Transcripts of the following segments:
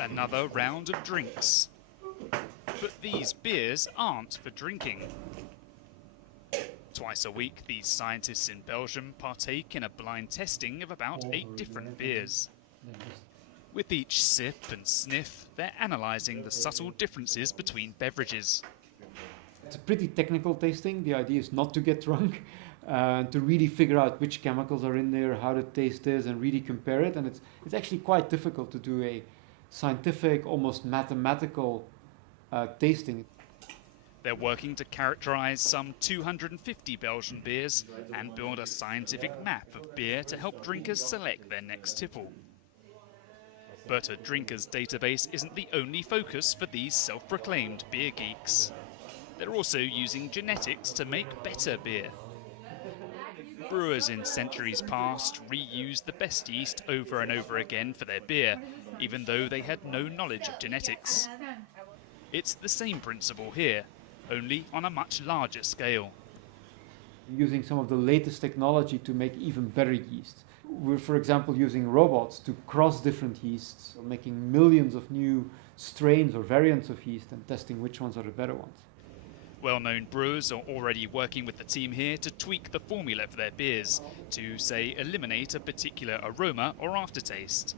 Another round of drinks. But these beers aren't for drinking. Twice a week, these scientists in Belgium partake in a blind testing of about 8 different beers. With each sip and sniff, they're analysing the subtle differences between beverages. It's a pretty technical tasting. The idea is not to get drunk, to really figure out which chemicals are in there, how the taste is, and really compare it. And it's actually quite difficult to do a scientific, almost mathematical tasting. They're working to characterise some 250 Belgian beers and build a scientific map of beer to help drinkers select their next tipple. But a drinkers database isn't the only focus for these self-proclaimed beer geeks. They're also using genetics to make better beer. Brewers in centuries past reused the best yeast over and over again for their beer, even though they had no knowledge of genetics. It's the same principle here, only on a much larger scale. Using some of the latest technology to make even better yeast. We're, for example, using robots to cross different yeasts, making millions of new strains or variants of yeast and testing which ones are the better ones. Well-known brewers are already working with the team here to tweak the formula for their beers to, say, eliminate a particular aroma or aftertaste.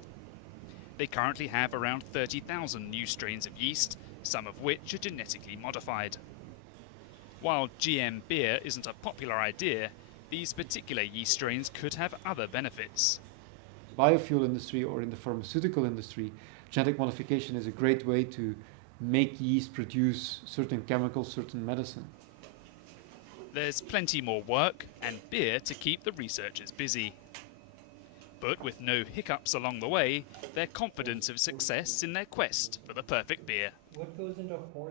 They currently have around 30,000 new strains of yeast, some of which are genetically modified. While GM beer isn't a popular idea, these particular yeast strains could have other benefits. Biofuel industry or in the pharmaceutical industry, genetic modification is a great way to make yeast produce certain chemicals, certain medicine. There's plenty more work and beer to keep the researchers busy. But with no hiccups along the way, they're confident of success in their quest for the perfect beer. What goes into horse